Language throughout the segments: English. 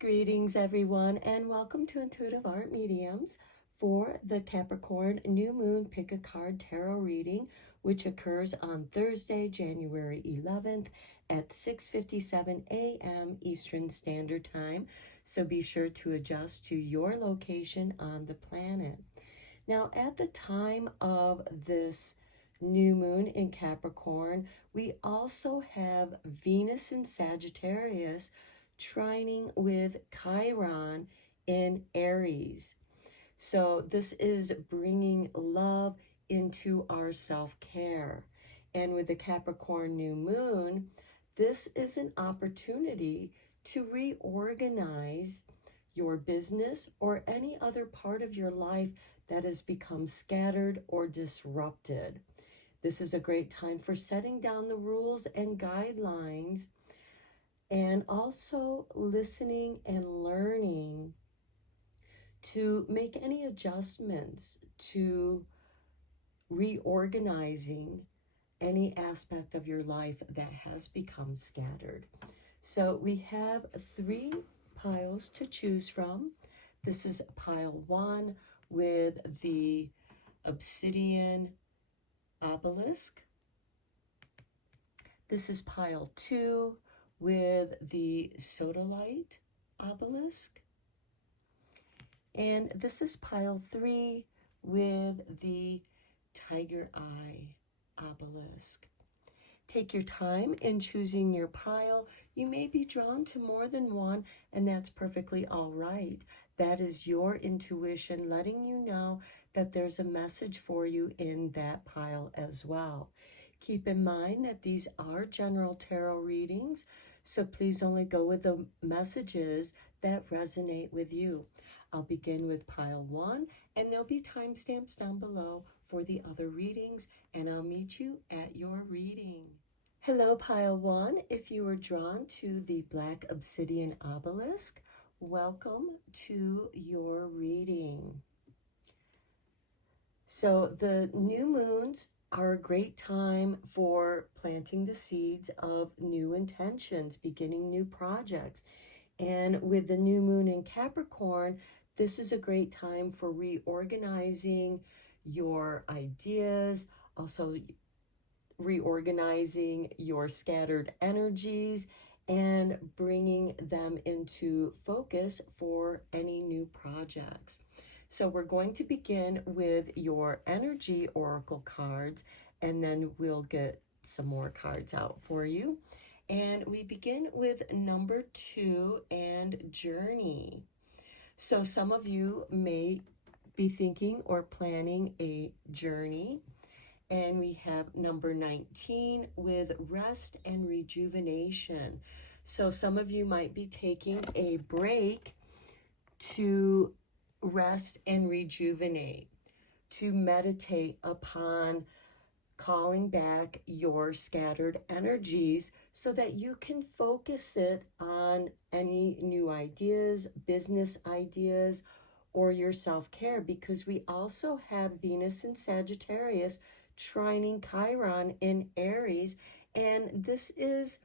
Greetings, everyone, and welcome to Intuitive Art Mediums for the Capricorn New Moon Pick a Card Tarot reading, which occurs on Thursday, January 11th at 6:57 a.m. Eastern Standard Time. So be sure to adjust to your location on the planet. Now, at the time of this new moon in Capricorn, we also have Venus in Sagittarius trining with Chiron in Aries. So this is bringing love into our self-care. And with the Capricorn new moon, this is an opportunity to reorganize your business or any other part of your life that has become scattered or disrupted. This is a great time for setting down the rules and guidelines, and also listening and learning to make any adjustments to reorganizing any aspect of your life that has become scattered. So we have 3 piles to choose from. This is pile 1 with the obsidian obelisk. This is pile 2 with the sodalite obelisk. And this is pile 3 with the tiger eye obelisk. Take your time in choosing your pile. You may be drawn to more than one, and that's perfectly all right. That is your intuition letting you know that there's a message for you in that pile as well. Keep in mind that these are general tarot readings, so please only go with the messages that resonate with you. I'll begin with pile 1, and there'll be timestamps down below for the other readings, and I'll meet you at your reading. Hello, pile 1. If you were drawn to the black obsidian obelisk, welcome to your reading. So the new moons are a great time for planting the seeds of new intentions, beginning new projects. And with the new moon in Capricorn, this is a great time for reorganizing your ideas, also reorganizing your scattered energies and bringing them into focus for any new projects. So we're going to begin with your energy oracle cards, and then we'll get some more cards out for you. And we begin with number 2 and journey. So some of you may be thinking or planning a journey. And we have number 19 with rest and rejuvenation. So some of you might be taking a break to rest and rejuvenate, to meditate upon calling back your scattered energies so that you can focus it on any new ideas, business ideas, or your self-care, because we also have Venus in Sagittarius trining Chiron in Aries, and this is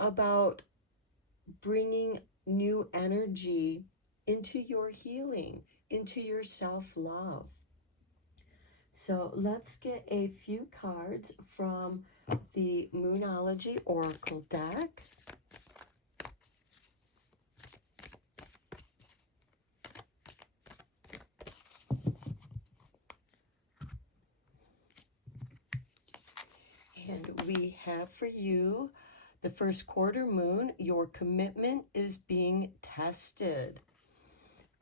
about bringing new energy into your healing, into your self-love. So let's get a few cards from the Moonology Oracle deck. And we have for you the first quarter moon. Your commitment is being tested.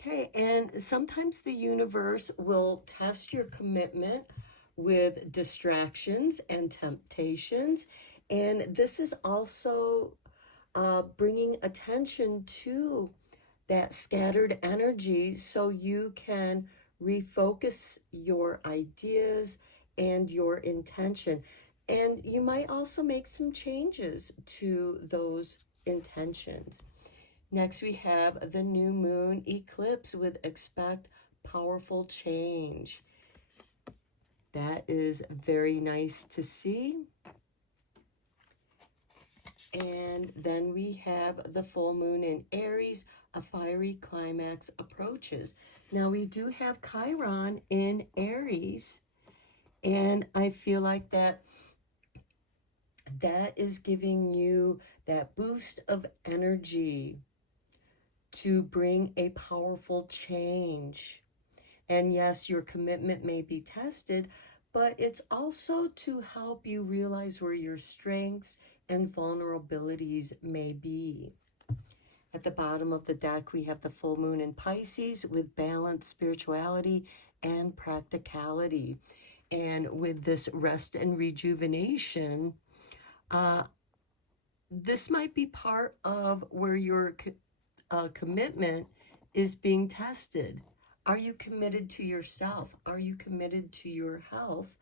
Okay, and sometimes the universe will test your commitment with distractions and temptations. And this is also bringing attention to that scattered energy so you can refocus your ideas and your intention. And you might also make some changes to those intentions. Next, we have the new moon eclipse with expect powerful change. That is very nice to see. And then we have the full moon in Aries, a fiery climax approaches. Now we do have Chiron in Aries, and I feel like that is giving you that boost of energy to bring a powerful change. And yes, your commitment may be tested, but it's also to help you realize where your strengths and vulnerabilities may be. At the bottom of the deck, we have the full moon in Pisces with balance, spirituality, and practicality. And with this rest and rejuvenation, this might be part of where your commitment is being tested. Are you committed to yourself? Are you committed to your health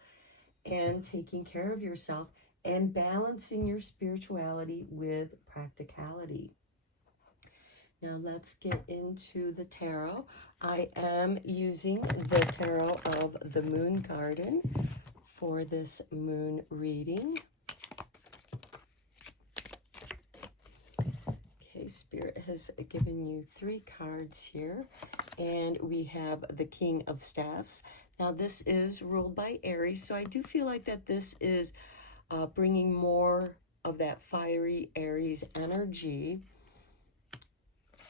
and taking care of yourself and balancing your spirituality with practicality? Now let's get into the tarot. I am using the tarot of the Moon Garden for this moon reading. Okay, Spirit has given you 3 cards here, and we have the King of Staffs. Now this is ruled by Aries, so I do feel like that this is bringing more of that fiery Aries energy.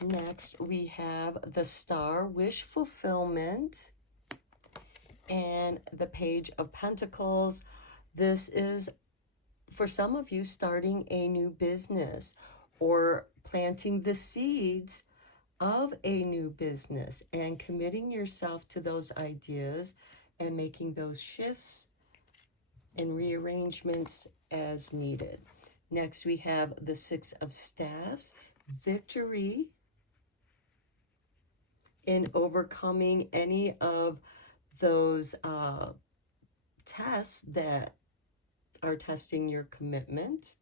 Next, we have the Star, wish fulfillment, and the Page of Pentacles. This is, for some of you, starting a new business or planting the seeds of a new business and committing yourself to those ideas and making those shifts and rearrangements as needed. Next, we have the Six of Staffs, victory in overcoming any of those tests that are testing your commitment.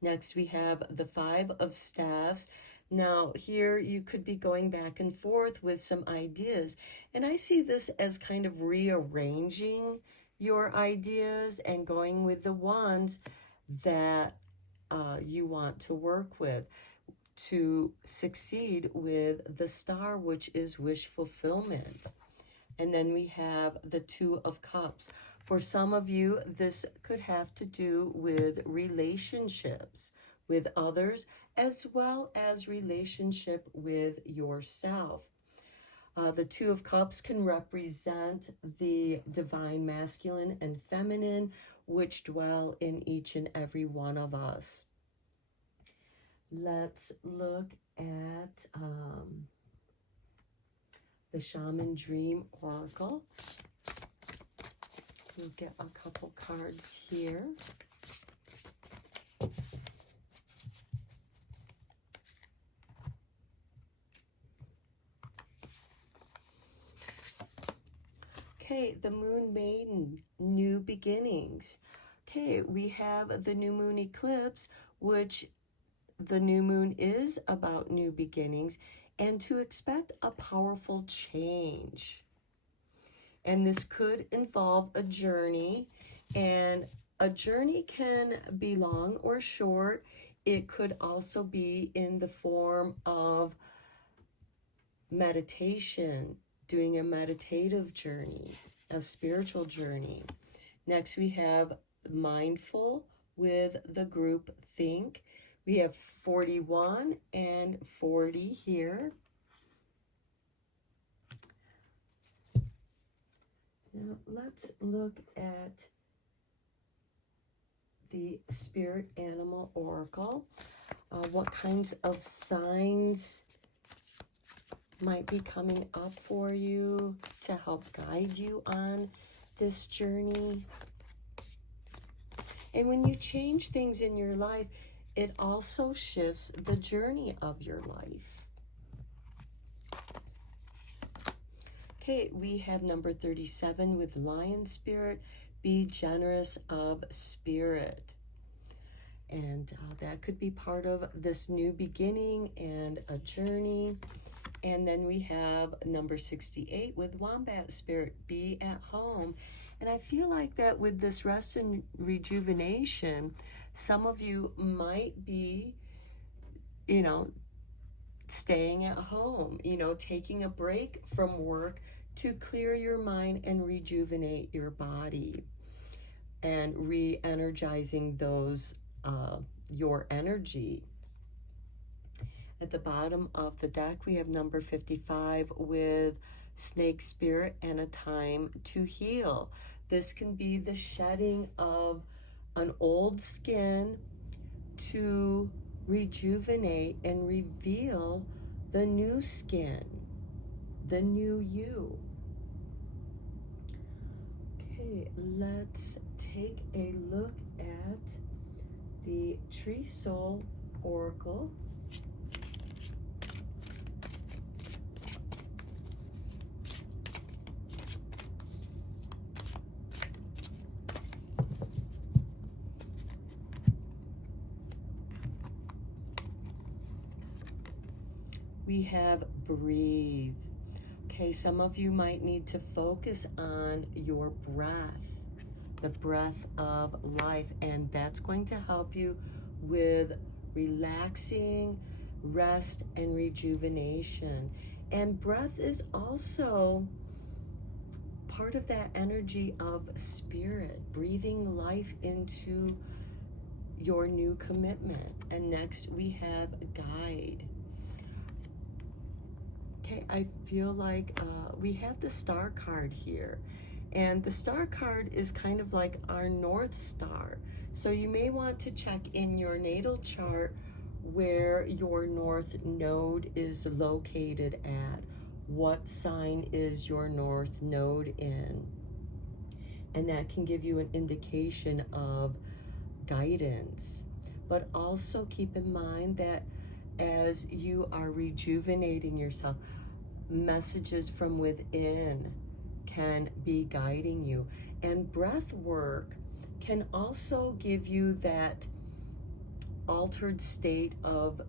Next, we have the Five of Staffs. Now, here you could be going back and forth with some ideas, and I see this as kind of rearranging your ideas and going with the ones that you want to work with to succeed with the Star, which is wish fulfillment. And then we have the Two of Cups. For some of you, this could have to do with relationships with others, as well as relationship with yourself. The Two of Cups can represent the divine masculine and feminine, which dwell in each and every one of us. Let's look at the Shaman Dream Oracle. We'll get a couple cards here. Okay, the Moon Maiden, new beginnings. Okay, we have the new moon eclipse, which the new moon is about new beginnings and to expect a powerful change. And this could involve a journey, and a journey can be long or short. It could also be in the form of meditation, doing a meditative journey, a spiritual journey. Next, we have mindful with the group think. We have 41 and 40 here. Now let's look at the Spirit Animal Oracle. What kinds of signs might be coming up for you to help guide you on this journey? And when you change things in your life, it also shifts the journey of your life. Okay, we have number 37 with Lion Spirit, be generous of spirit. And that could be part of this new beginning and a journey. And then we have number 68 with Wombat Spirit, be at home. And I feel like that with this rest and rejuvenation, Some of you might be, you know, staying at home, you know, taking a break from work to clear your mind and rejuvenate your body and re-energizing those your energy. At the bottom of the deck, we have number 55 with snake spirit and a time to heal. This can be the shedding of an old skin to rejuvenate and reveal the new skin, the new you. Okay, let's take a look at the Tree Soul Oracle. We have breathe. Okay, some of you might need to focus on your breath, the breath of life, and that's going to help you with relaxing, rest, and rejuvenation. And breath is also part of that energy of spirit, breathing life into your new commitment. And next we have guide. Okay, I feel like we have the star card here, and the star card is kind of like our North Star. So you may want to check in your natal chart where your North Node is located at. What sign is your North Node in? And that can give you an indication of guidance. But also keep in mind that as you are rejuvenating yourself, messages from within can be guiding you. And breath work can also give you that altered state of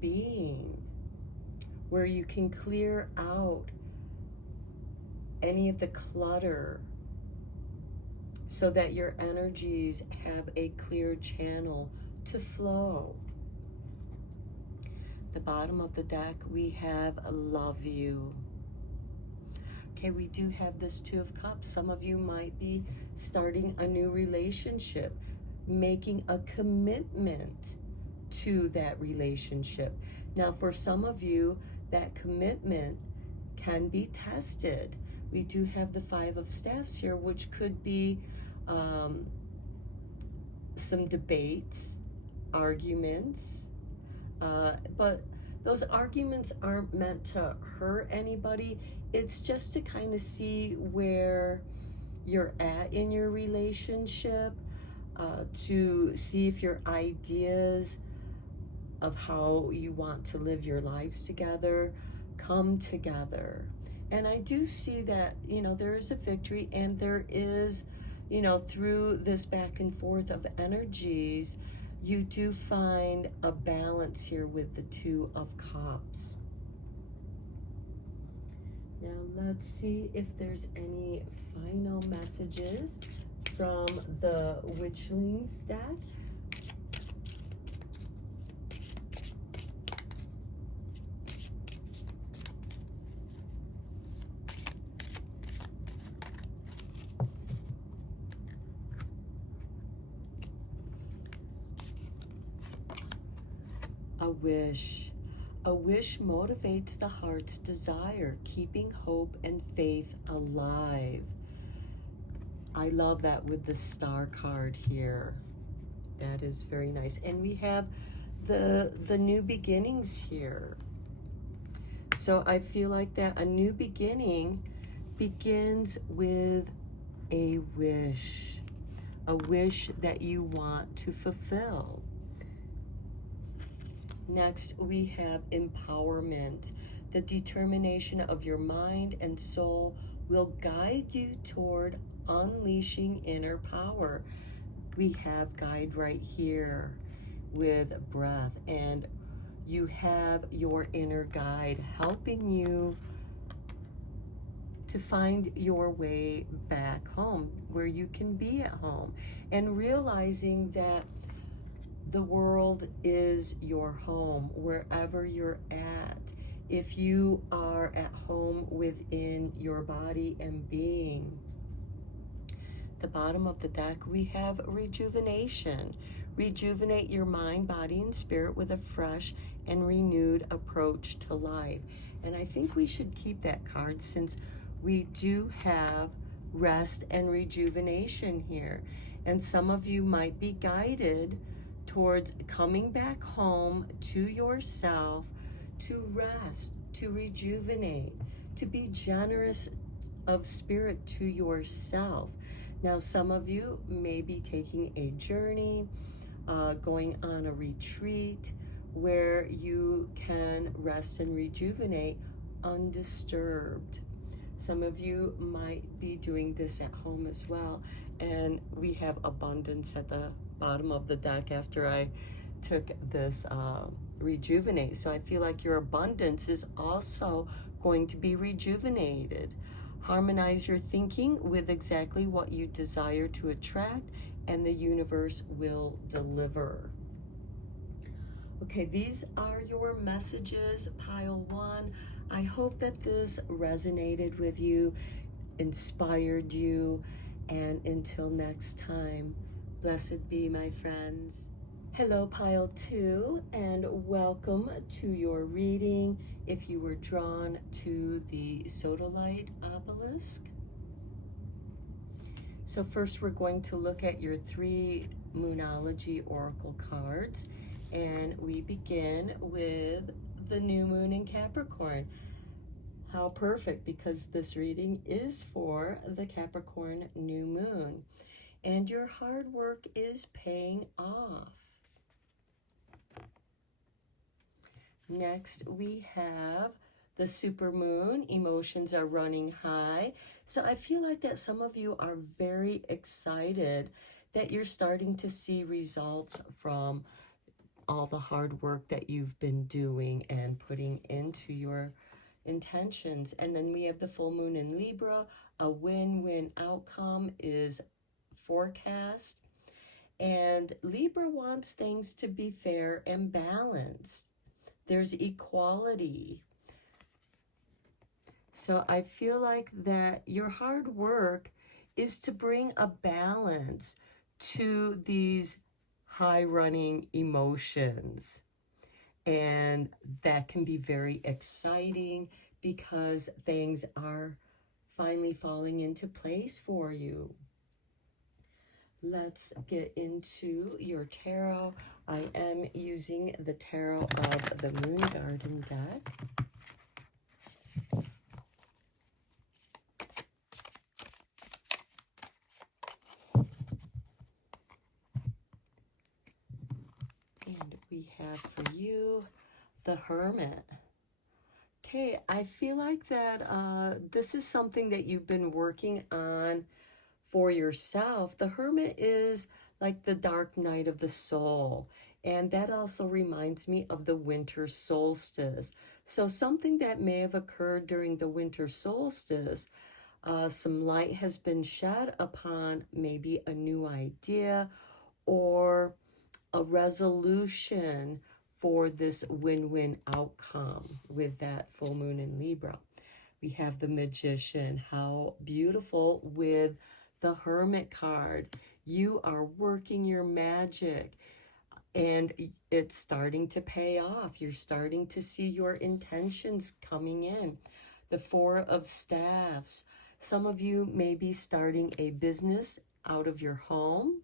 being where you can clear out any of the clutter so that your energies have a clear channel to flow. The bottom of the deck, we have love you. Okay, we do have this Two of Cups. Some of you might be starting a new relationship, making a commitment to that relationship. Now, for some of you, that commitment can be tested. We do have the Five of Staffs here, which could be some debates, arguments, but those arguments aren't meant to hurt anybody. It's just to kind of see where you're at in your relationship, to see if your ideas of how you want to live your lives together come together. And I do see that, you know, there is a victory, and there is, you know, through this back and forth of energies, you do find a balance here with the Two of Cups. Now let's see if there's any final messages from the Witchlings deck. A wish. A wish motivates the heart's desire, keeping hope and faith alive. I love that with the Star card here. That is very nice. And we have the new beginnings here. So I feel like that a new beginning begins with a wish that you want to fulfill. Next, we have empowerment. The determination of your mind and soul will guide you toward unleashing inner power. We have guide right here with breath, and you have your inner guide helping you to find your way back home, where you can be at home, and realizing that The world is your home, wherever you're at. If you are at home within your body and being. The bottom of the deck, we have rejuvenation. Rejuvenate your mind, body, and spirit with a fresh and renewed approach to life. And I think we should keep that card since we do have rest and rejuvenation here. And some of you might be guided towards coming back home to yourself to rest, to rejuvenate, to be generous of spirit to yourself. Now, some of you may be taking a journey, going on a retreat where you can rest and rejuvenate undisturbed. Some of you might be doing this at home as well. And we have abundance at the bottom of the deck after I took this rejuvenate. So I feel like your abundance is also going to be rejuvenated. Harmonize your thinking with exactly what you desire to attract, and the universe will deliver. Okay, these are your messages, pile one. I hope that this resonated with you, inspired you, and until next time, blessed be, my friends. Hello, pile two, and welcome to your reading. If you were drawn to the sodalite obelisk. So first we're going to look at your 3 Moonology Oracle cards, and we begin with the new moon in Capricorn. How perfect, because this reading is for the Capricorn new moon, and your hard work is paying off. Next, we have the supermoon. Emotions are running high. So I feel like that some of you are very excited that you're starting to see results from all the hard work that you've been doing and putting into your intentions. And then we have the full moon in Libra. A win-win outcome is forecast. And Libra wants things to be fair and balanced. There's equality. So I feel like that your hard work is to bring a balance to these high-running emotions. And that can be very exciting because things are finally falling into place for you. Let's get into your tarot. I am using the tarot of the Moon Garden deck. And we have for you the Hermit. Okay, I feel like that this is something that you've been working on for yourself. The Hermit is like the dark night of the soul. And that also reminds me of the winter solstice. So something that may have occurred during the winter solstice, some light has been shed upon maybe a new idea or a resolution for this win-win outcome with that full moon in Libra. We have the Magician. How beautiful with the Hermit card. You are working your magic and it's starting to pay off. You're starting to see your intentions coming in. The Four of Staffs. Some of you may be starting a business out of your home,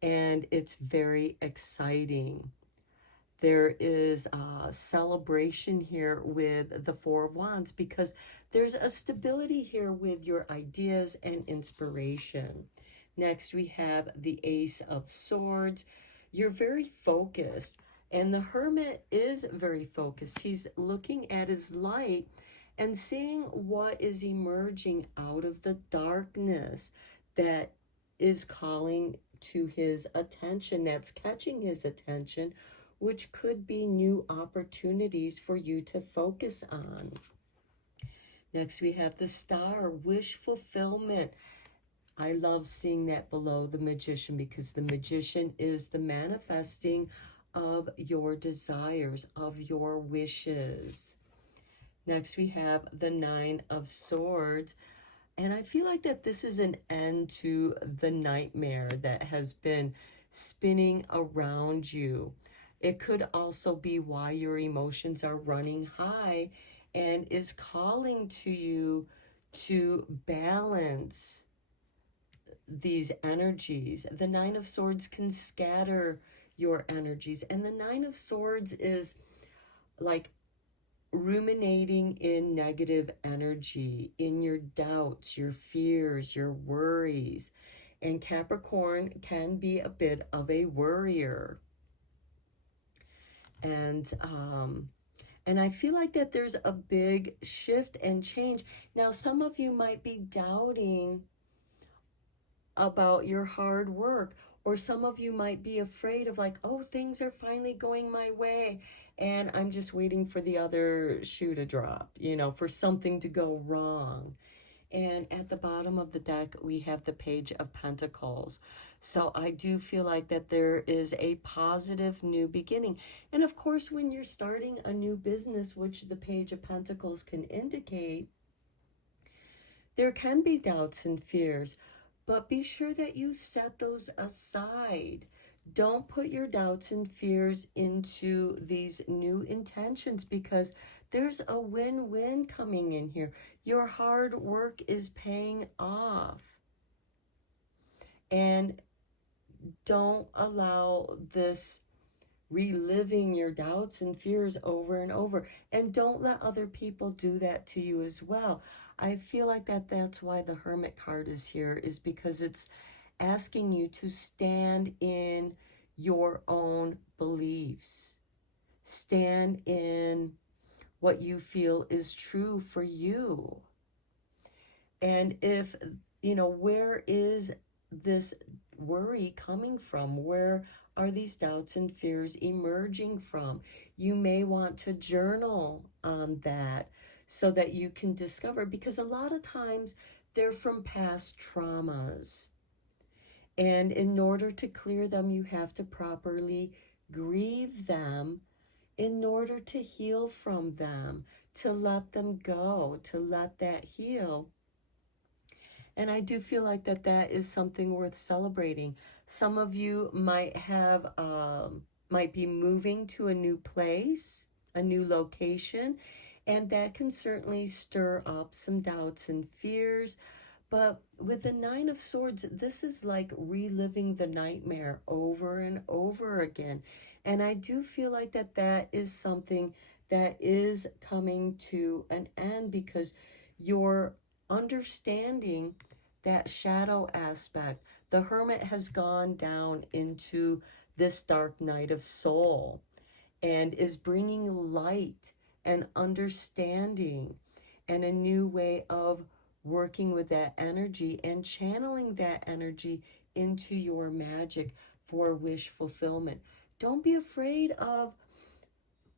and it's very exciting. There is a celebration here with the Four of Wands because there's a stability here with your ideas and inspiration. Next, we have the Ace of Swords. You're very focused, and the Hermit is very focused. He's looking at his light and seeing what is emerging out of the darkness that is calling to his attention, that's catching his attention, which could be new opportunities for you to focus on. Next, we have the Star, wish fulfillment. I love seeing that below the Magician, because the Magician is the manifesting of your desires, of your wishes. Next, we have the Nine of Swords. And I feel like that this is an end to the nightmare that has been spinning around you. It could also be why your emotions are running high and is calling to you to balance these energies. The Nine of Swords can scatter your energies, and the Nine of Swords is like ruminating in negative energy, in your doubts, your fears, your worries. And Capricorn can be a bit of a worrier. And I feel like that there's a big shift and change. Now, some of you might be doubting about your hard work, or some of you might be afraid of like, oh, things are finally going my way and I'm just waiting for the other shoe to drop, you know, for something to go wrong. And at the bottom of the deck, we have the Page of Pentacles. So I do feel like that there is a positive new beginning. And of course, when you're starting a new business, which the Page of Pentacles can indicate, there can be doubts and fears, but be sure that you set those aside. Don't put your doubts and fears into these new intentions, because there's a win-win coming in here. Your hard work is paying off. And don't allow this reliving your doubts and fears over and over. And don't let other people do that to you as well. I feel like that's why the Hermit card is here, is because it's asking you to stand in your own beliefs. Stand in what you feel is true for you. And if, you know, where is this worry coming from? Where are these doubts and fears emerging from? You may want to journal on that so that you can discover, because a lot of times they're from past traumas. And in order to clear them, you have to properly grieve them in order to heal from them, to let them go, to let that heal. And I do feel like that is something worth celebrating. Some of you might have, might be moving to a new place, a new location, and that can certainly stir up some doubts and fears. But with the Nine of Swords, this is like reliving the nightmare over and over again. And I do feel like that is something that is coming to an end, because you're understanding that shadow aspect. The Hermit has gone down into this dark night of soul and is bringing light and understanding and a new way of working with that energy and channeling that energy into your magic for wish fulfillment. Don't be afraid of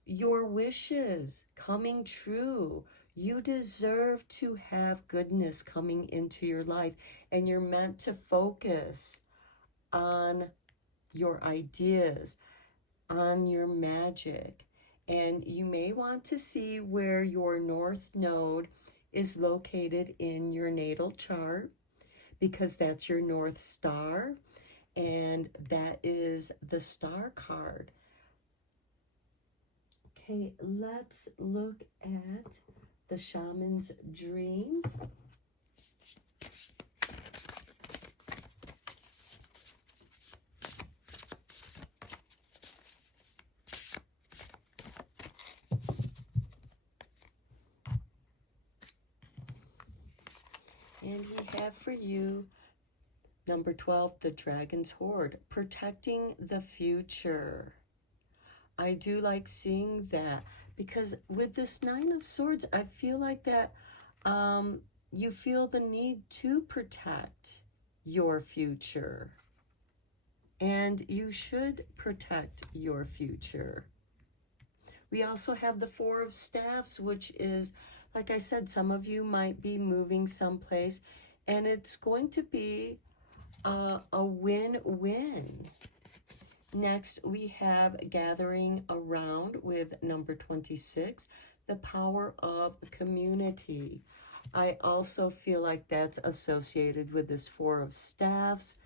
your wishes coming true. You deserve to have goodness coming into your life, and you're meant to focus on your ideas, on your magic. And you may want to see where your North Node is located in your natal chart, because that's your North Star, and that is the Star card. Okay, let's look at the Shaman's Dream. And we have for you number 12, the Dragon's Hoard, protecting the future. I do like seeing that, because with this Nine of Swords, I feel like that you feel the need to protect your future. And you should protect your future. We also have the Four of Staffs, which is, like I said, some of you might be moving someplace And it's going to be a win-win. Next, we have gathering around with number 26, the power of community. I also feel like that's associated with this Four of Staffs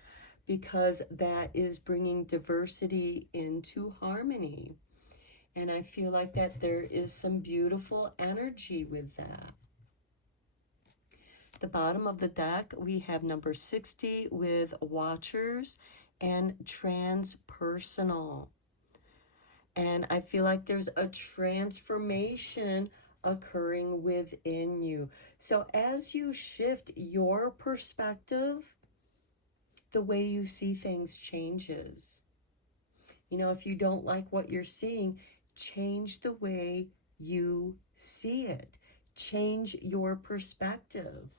because that is bringing diversity into harmony. And I feel like that there is some beautiful energy with that. The bottom of the deck, we have number 60 with Watchers and Transpersonal. And I feel like there's a transformation occurring within you. So as you shift your perspective, the way you see things changes. You know, if you don't like what you're seeing, change the way you see it. Change your perspective.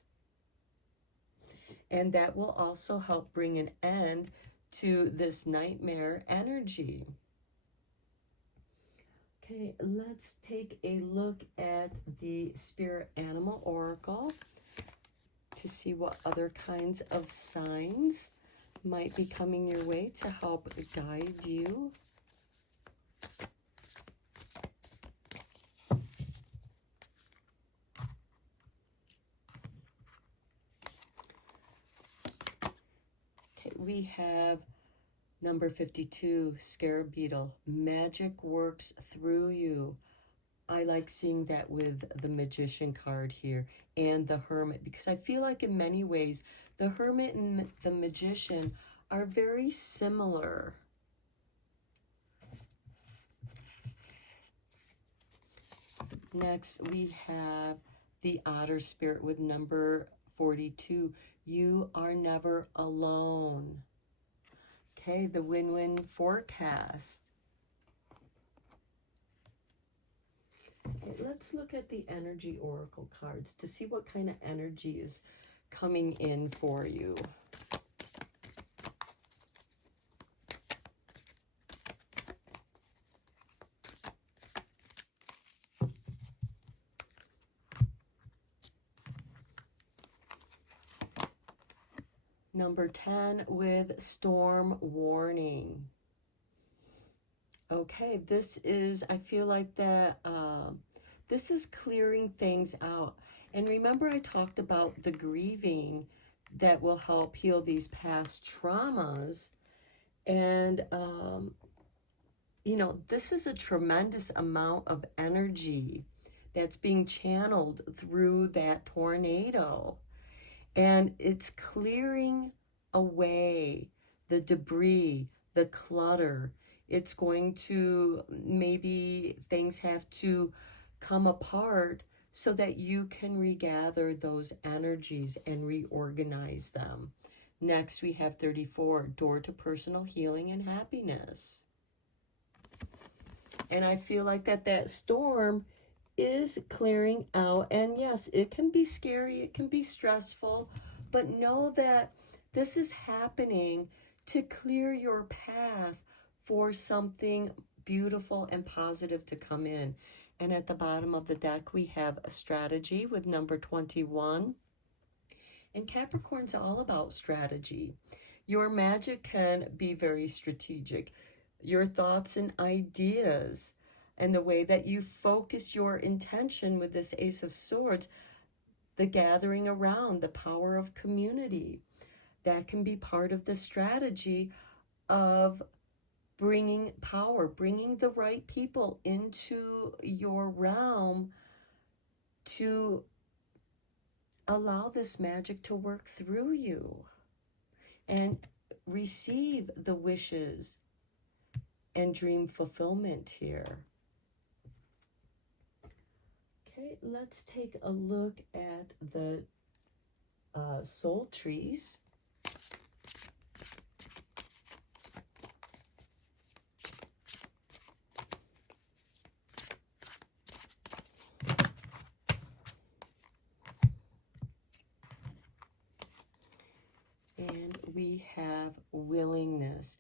And that will also help bring an end to this nightmare energy. Okay, let's take a look at the Spirit Animal Oracle to see what other kinds of signs might be coming your way to help guide you. Okay, we have number 52, Scarab Beetle. Magic works through you. I like seeing that with the Magician card here and the Hermit, because I feel like in many ways the Hermit and the Magician are very similar. Next, we have the Otter Spirit with number 42. You are never alone. Okay, the win-win forecast. Okay, let's look at the energy oracle cards to see what kind of energy is coming in for you. Number 10 with storm warning. Okay, this is, I feel like that this is clearing things out. And remember I talked about the grieving that will help heal these past traumas. And, you know, this is a tremendous amount of energy that's being channeled through that tornado. And it's clearing away the debris, the clutter. It's going to, maybe things have to come apart so that you can regather those energies and reorganize them. Next, we have 34, door to personal healing and happiness. And I feel like that storm is clearing out. And yes, it can be scary, it can be stressful, but know that this is happening to clear your path for something beautiful and positive to come in. And at the bottom of the deck, we have a strategy with number 21. And Capricorn's all about strategy. Your magic can be very strategic. Your thoughts and ideas and the way that you focus your intention with this Ace of Swords, the gathering around, the power of community, that can be part of the strategy of bringing power, bringing the right people into your realm to allow this magic to work through you and receive the wishes and dream fulfillment here. Okay, let's take a look at the soul trees. And we have willingness.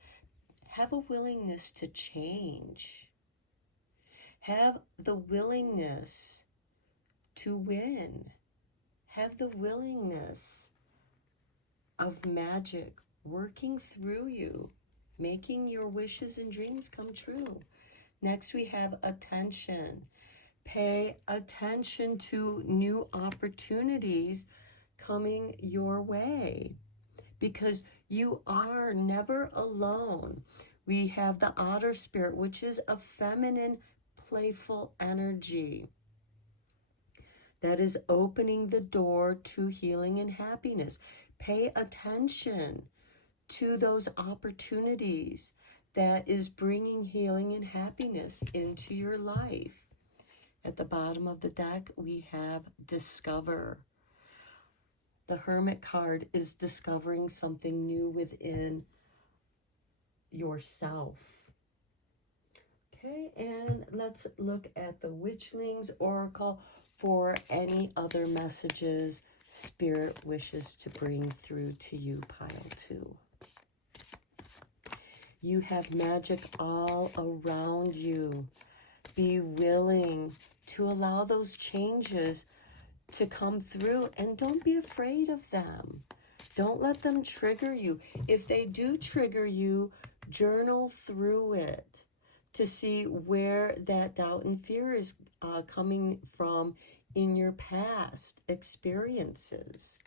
Have a willingness to change. Have the willingness to win. Have the willingness of magic working through you, making your wishes and dreams come true. Next, we have attention. Pay attention to new opportunities coming your way, because you are never alone. We have the otter spirit, which is a feminine, playful energy that is opening the door to healing and happiness. Pay attention to those opportunities that is bringing healing and happiness into your life. At the bottom of the deck, we have discover. The Hermit card is discovering something new within yourself. Okay, and let's look at the Witchlings Oracle for any other messages Spirit wishes to bring through to you, pile 2. You have magic all around you. Be willing to allow those changes to come through, and don't be afraid of them. Don't let them trigger you. If they do trigger you, journal through it to see where that doubt and fear is coming from in your past experiences.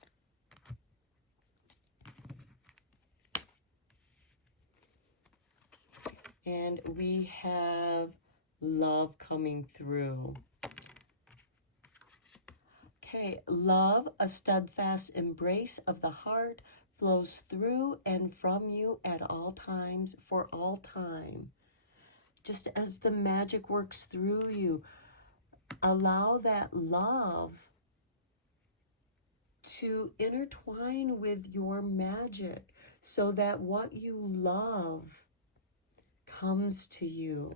And we have love coming through. Okay, love, a steadfast embrace of the heart, flows through and from you at all times, for all time. Just as the magic works through you, allow that love to intertwine with your magic so that what you love comes to you.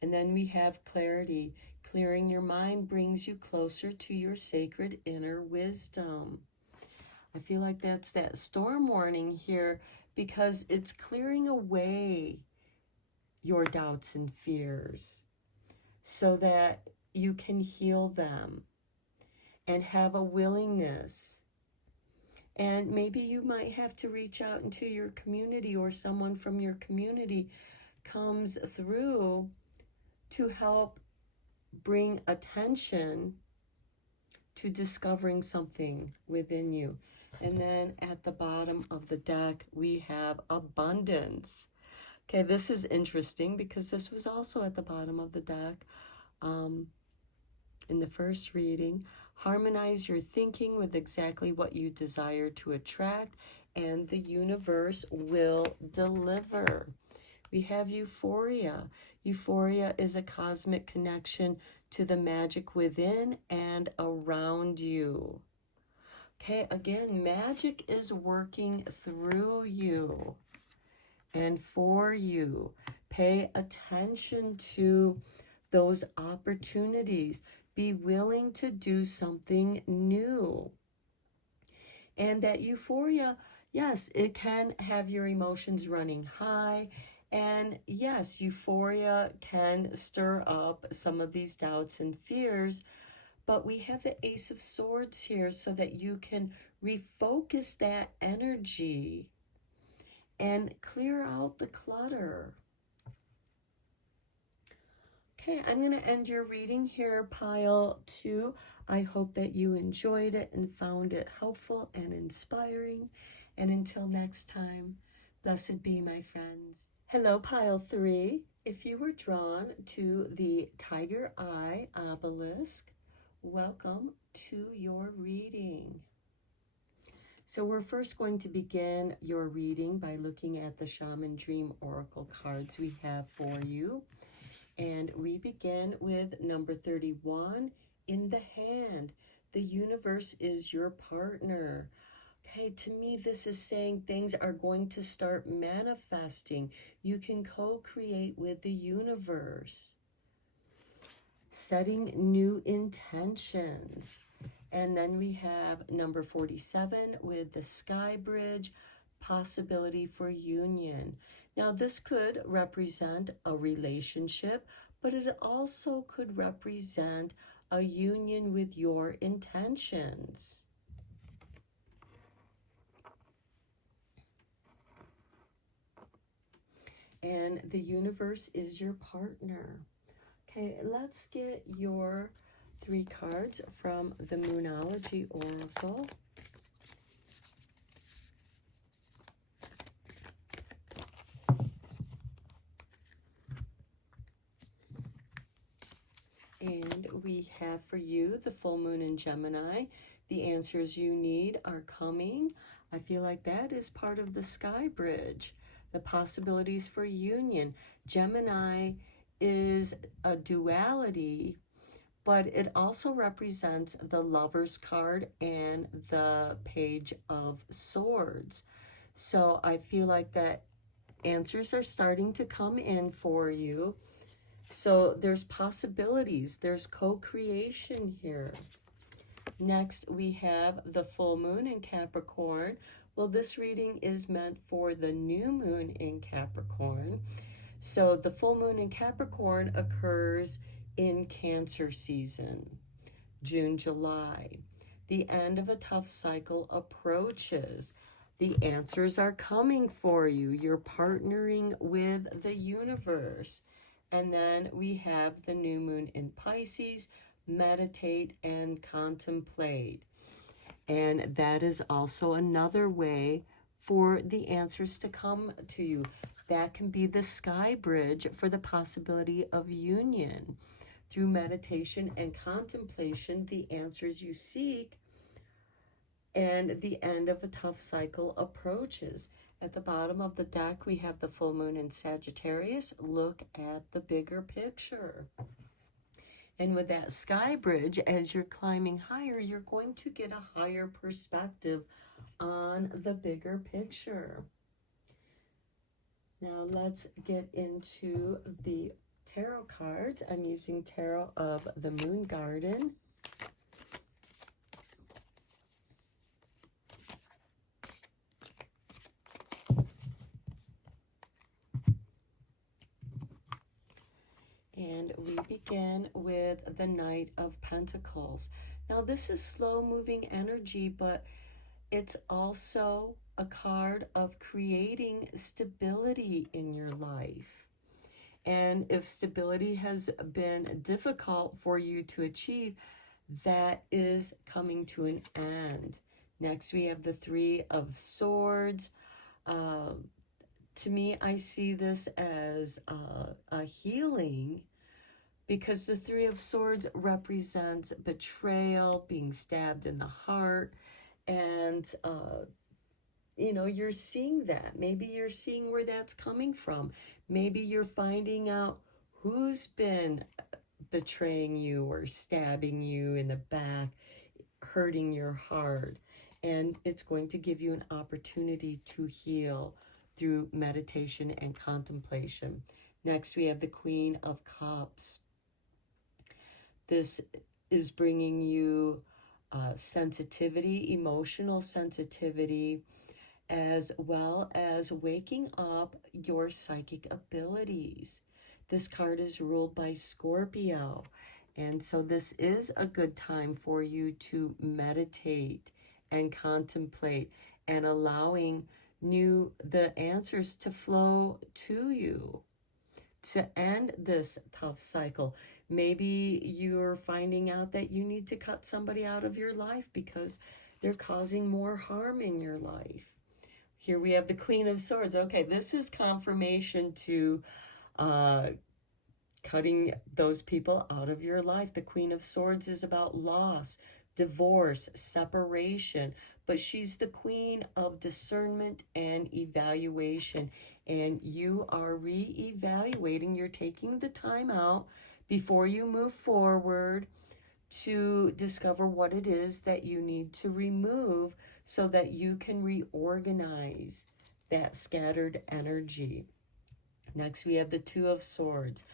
And then we have clarity. Clearing your mind brings you closer to your sacred inner wisdom. I feel like that's that storm warning here, because it's clearing away your doubts and fears so that you can heal them and have a willingness. And maybe you might have to reach out into your community, or someone from your community comes through to help bring attention to discovering something within you. And then at the bottom of the deck, we have abundance. Okay, this is interesting because this was also at the bottom of the deck in the first reading. Harmonize your thinking with exactly what you desire to attract, and the universe will deliver. We have euphoria. Euphoria is a cosmic connection to the magic within and around you. Okay, again, magic is working through you and for you. Pay attention to those opportunities. Be willing to do something new. And that euphoria, yes, it can have your emotions running high. And yes, euphoria can stir up some of these doubts and fears. But we have the Ace of Swords here so that you can refocus that energy and clear out the clutter. Okay, I'm going to end your reading here, pile 2. I hope that you enjoyed it and found it helpful and inspiring. And until next time, blessed be, my friends. Hello, pile 3. If you were drawn to the Tiger Eye obelisk, welcome to your reading. So we're first going to begin your reading by looking at the Shaman Dream Oracle cards we have for you. And we begin with number 31, in the hand. The universe is your partner. Okay, to me, this is saying things are going to start manifesting. You can co-create with the universe. Setting new intentions. And then we have number 47 with the Sky Bridge, possibility for union. Now, this could represent a relationship, but it also could represent a union with your intentions. and the universe is your partner. Okay, let's get your 3 cards from the Moonology Oracle. And we have for you the full moon in Gemini. The answers you need are coming. I feel like that is part of the sky bridge. The possibilities for union. Gemini is a duality, but it also represents the Lover's card and the Page of Swords. So I feel like that answers are starting to come in for you. So there's possibilities, there's co-creation here. Next, we have the full moon in Capricorn. Well, this reading is meant for the new moon in Capricorn. So the full moon in Capricorn occurs in Cancer season, June, July. The end of a tough cycle approaches. The answers are coming for you. You're partnering with the universe. And then we have the new moon in Pisces, meditate and contemplate. And that is also another way for the answers to come to you. That can be the sky bridge for the possibility of union. Through meditation and contemplation, the answers you seek and the end of a tough cycle approaches. At the bottom of the deck, we have the full moon in Sagittarius. Look at the bigger picture. And with that sky bridge, as you're climbing higher, you're going to get a higher perspective on the bigger picture. Now let's get into the tarot cards. I'm using Tarot of the Moon Garden. And we begin with the Knight of Pentacles. Now this is slow moving energy, but it's also a card of creating stability in your life. And if stability has been difficult for you to achieve, that is coming to an end. Next, we have the Three of Swords. To me, I see this as a healing, because the Three of Swords represents betrayal, being stabbed in the heart, and you know, you're seeing that. Maybe you're seeing where that's coming from. Maybe you're finding out who's been betraying you or stabbing you in the back, hurting your heart. And it's going to give you an opportunity to heal through meditation and contemplation. Next, we have the Queen of Cups. This is bringing you sensitivity, emotional sensitivity, as well as waking up your psychic abilities. This card is ruled by Scorpio, and so this is a good time for you to meditate and contemplate and allowing the answers to flow to you to end this tough cycle. Maybe you're finding out that you need to cut somebody out of your life because they're causing more harm in your life. Here we have the Queen of Swords. Okay, this is confirmation to cutting those people out of your life. The Queen of Swords is about loss, divorce, separation, but she's the queen of discernment and evaluation. And you are re-evaluating. You're taking the time out before you move forward to discover what it is that you need to remove so that you can reorganize that scattered energy. Next, we have the Two of Swords.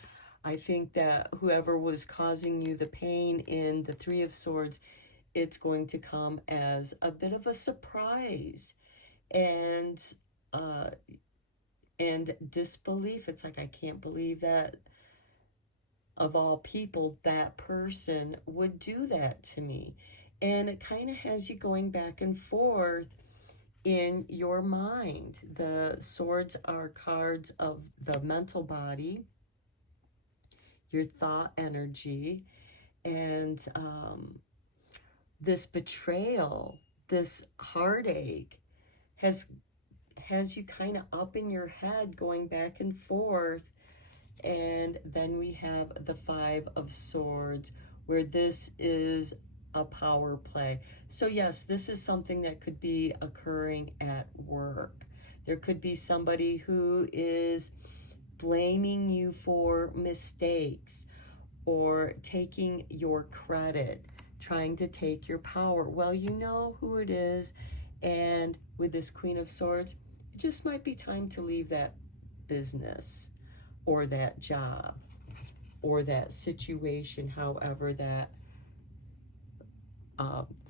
I think that whoever was causing you the pain in the Three of Swords, it's going to come as a bit of a surprise and disbelief. It's like, I can't believe that of all people, that person would do that to me. And it kind of has you going back and forth in your mind. The swords are cards of the mental body, your thought energy, and this betrayal, this heartache has you kind of up in your head, going back and forth. And then we have the Five of Swords, where this is a power play. So yes, this is something that could be occurring at work. There could be somebody who is blaming you for mistakes or taking your credit, trying to take your power. Well, you know who it is. And with this Queen of Swords, it just might be time to leave that business or that job or that situation, however that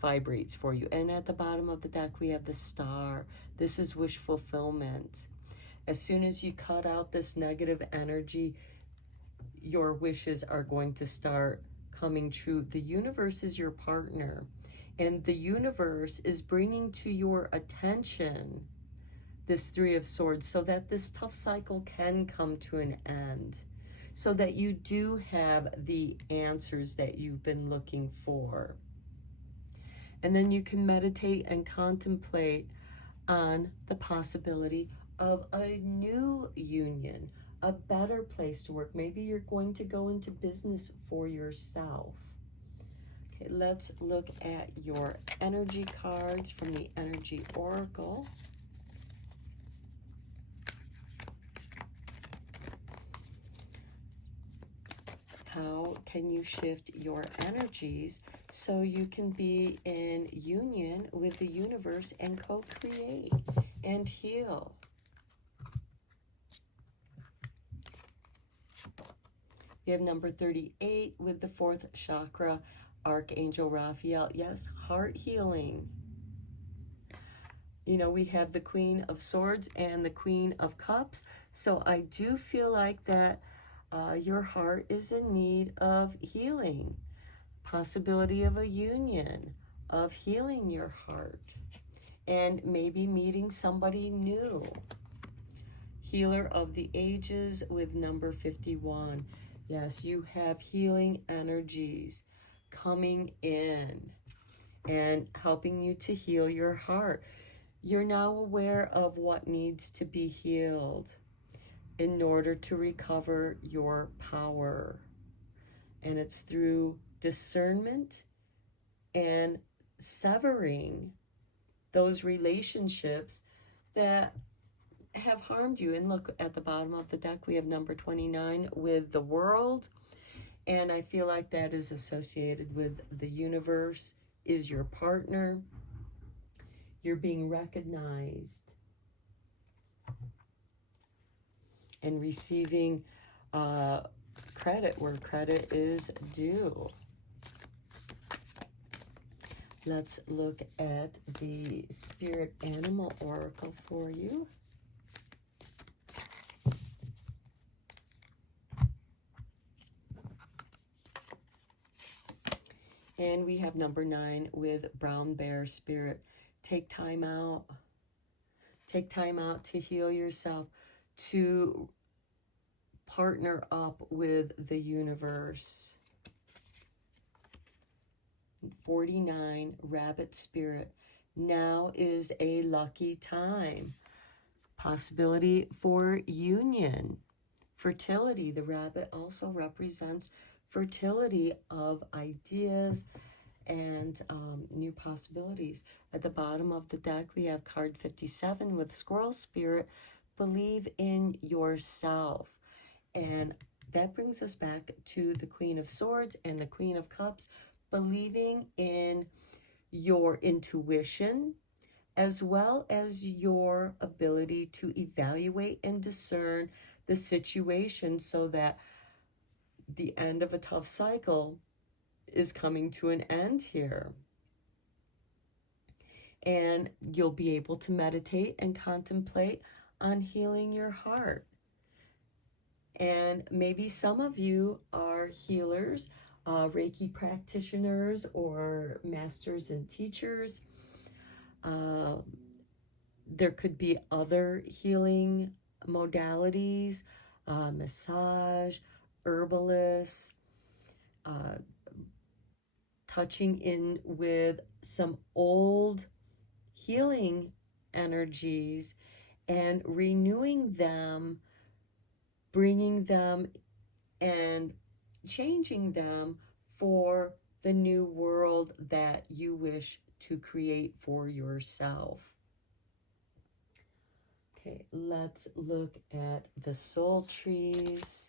vibrates for you. And at the bottom of the deck, we have the Star. This is wish fulfillment. As soon as you cut out this negative energy, your wishes are going to start coming true. The universe is your partner, and the universe is bringing to your attention this Three of Swords so that this tough cycle can come to an end, so that you do have the answers that you've been looking for. And then you can meditate and contemplate on the possibility of a new union, a better place to work. Maybe you're going to go into business for yourself. Okay, let's look at your energy cards from the Energy Oracle. How can you shift your energies so you can be in union with the universe and co-create and heal? You have number 38 with the 4th chakra, Archangel Raphael. Yes, heart healing. You know, we have the Queen of Swords and the Queen of Cups. So I do feel like that your heart is in need of healing. Possibility of a union, of healing your heart. And maybe meeting somebody new. Healer of the Ages with number 51. Yes, you have healing energies coming in and helping you to heal your heart. You're now aware of what needs to be healed in order to recover your power. And it's through discernment and severing those relationships that have harmed you. And look, at the bottom of the deck, we have number 29 with the World. And I feel like that is associated with the universe, is your partner. You're being recognized and receiving credit where credit is due. Let's look at the Spirit Animal Oracle for you. And we have number 9 with Brown Bear Spirit. Take time out. Take time out to heal yourself, to partner up with the universe. 49, Rabbit Spirit. Now is a lucky time. Possibility for union. Fertility. The rabbit also represents fertility of ideas and new possibilities. At the bottom of the deck, we have card 57 with Squirrel Spirit. Believe in yourself. And that brings us back to the Queen of Swords and the Queen of Cups. Believing in your intuition, as well as your ability to evaluate and discern the situation, so that the end of a tough cycle is coming to an end here. And you'll be able to meditate and contemplate on healing your heart. And maybe some of you are healers, Reiki practitioners, or masters and teachers. There could be other healing modalities, massage, herbalists, uh, touching in with some old healing energies and renewing them, bringing them and changing them for the new world that you wish to create for yourself. Okay, let's look at the soul trees.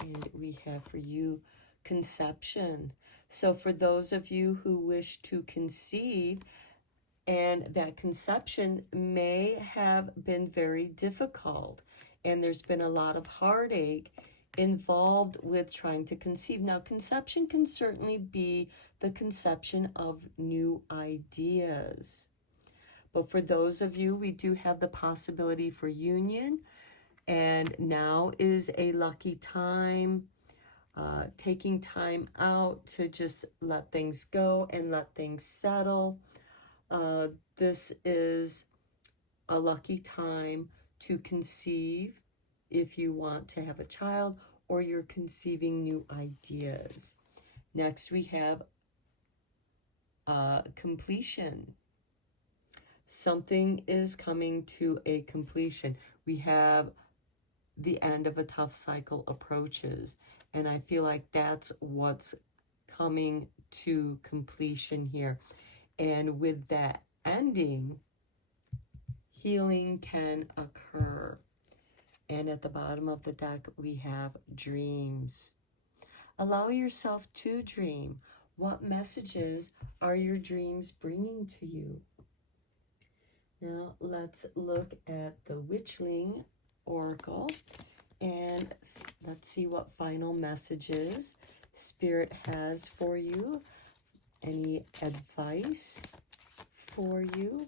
And we have for you conception. So for those of you who wish to conceive, and that conception may have been very difficult, and there's been a lot of heartache involved with trying to conceive. Now, conception can certainly be the conception of new ideas. But for those of you, we do have the possibility for union, and now is a lucky time, taking time out to just let things go and let things settle. This is a lucky time to conceive if you want to have a child or you're conceiving new ideas. Next, we have completion. Something is coming to a completion. We have the end of a tough cycle approaches, and I feel like that's what's coming to completion here. And with that ending, healing can occur. And at the bottom of the deck, we have dreams. Allow yourself to dream. What messages are your dreams bringing to you? Now, let's look at the Witchling Oracle, and let's see what final messages Spirit has for you. Any advice for you?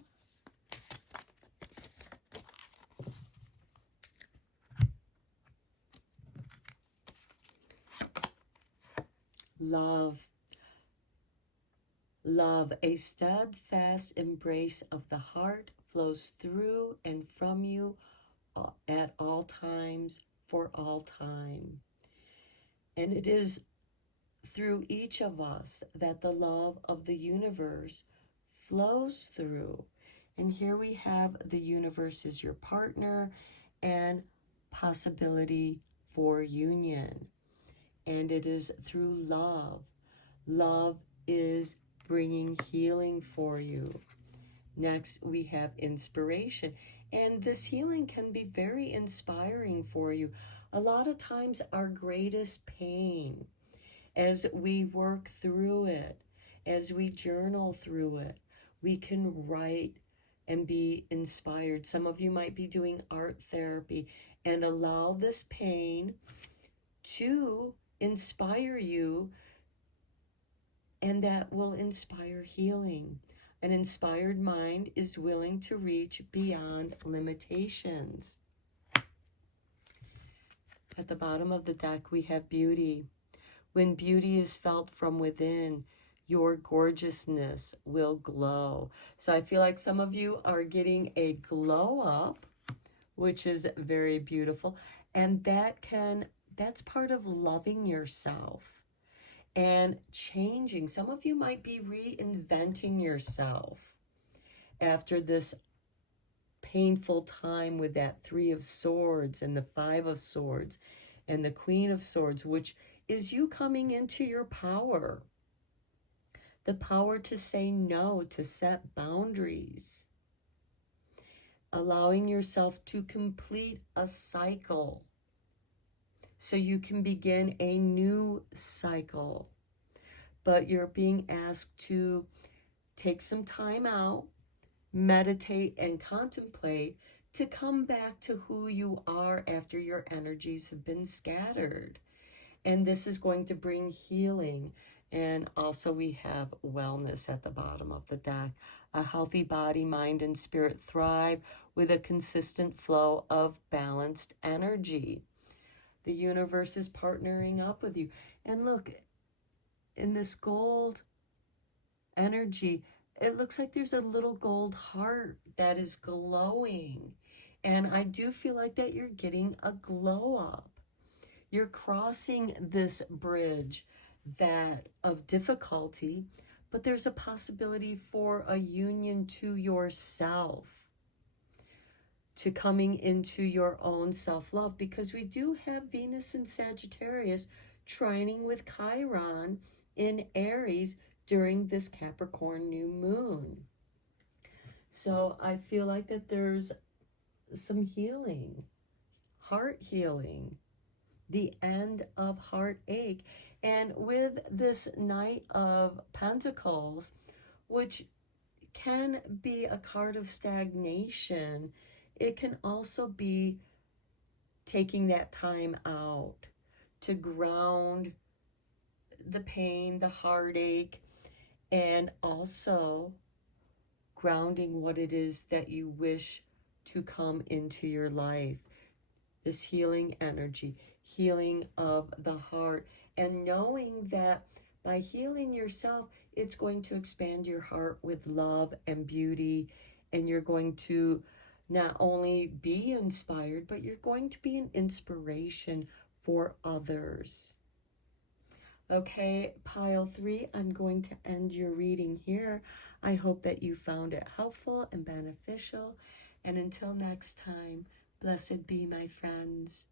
Love. Love, a steadfast embrace of the heart flows through and from you at all times, for all time. And it is through each of us that the love of the universe flows through. And here we have the universe as your partner and possibility for union. And it is through love. Love is bringing healing for you. Next, we have inspiration. And this healing can be very inspiring for you. A lot of times our greatest pain, as we work through it, as we journal through it, we can write and be inspired. Some of you might be doing art therapy, and allow this pain to inspire you, and that will inspire healing. An inspired mind is willing to reach beyond limitations. At the bottom of the deck, we have beauty. When beauty is felt from within, your gorgeousness will glow. So I feel like some of you are getting a glow up, which is very beautiful. And that's part of loving yourself and changing. Some of you might be reinventing yourself after this painful time with that Three of Swords and the Five of Swords and the Queen of Swords, which is you coming into your power. The power to say no, to set boundaries. Allowing yourself to complete a cycle so you can begin a new cycle. But you're being asked to take some time out, meditate and contemplate to come back to who you are after your energies have been scattered. And this is going to bring healing And also we have wellness at the bottom of the deck. A healthy body, mind, and spirit thrive with a consistent flow of balanced energy. The universe is partnering up with you. And look, in this gold energy, it looks like there's a little gold heart that is glowing. And I do feel like that you're getting a glow up. You're crossing this bridge that of difficulty, but there's a possibility for a union to yourself, to coming into your own self-love, because we do have Venus and Sagittarius trining with Chiron in Aries during this Capricorn new moon. So I feel like that there's some healing, heart healing, the end of heartache. And with this Knight of Pentacles, which can be a card of stagnation, it can also be taking that time out to ground the pain, the heartache, and also grounding what it is that you wish to come into your life. This healing energy, healing of the heart, and knowing that by healing yourself, it's going to expand your heart with love and beauty, and you're going to not only be inspired, but you're going to be an inspiration for others. Okay, pile 3, I'm going to end your reading here. I hope that you found it helpful and beneficial. And until next time, blessed be, my friends.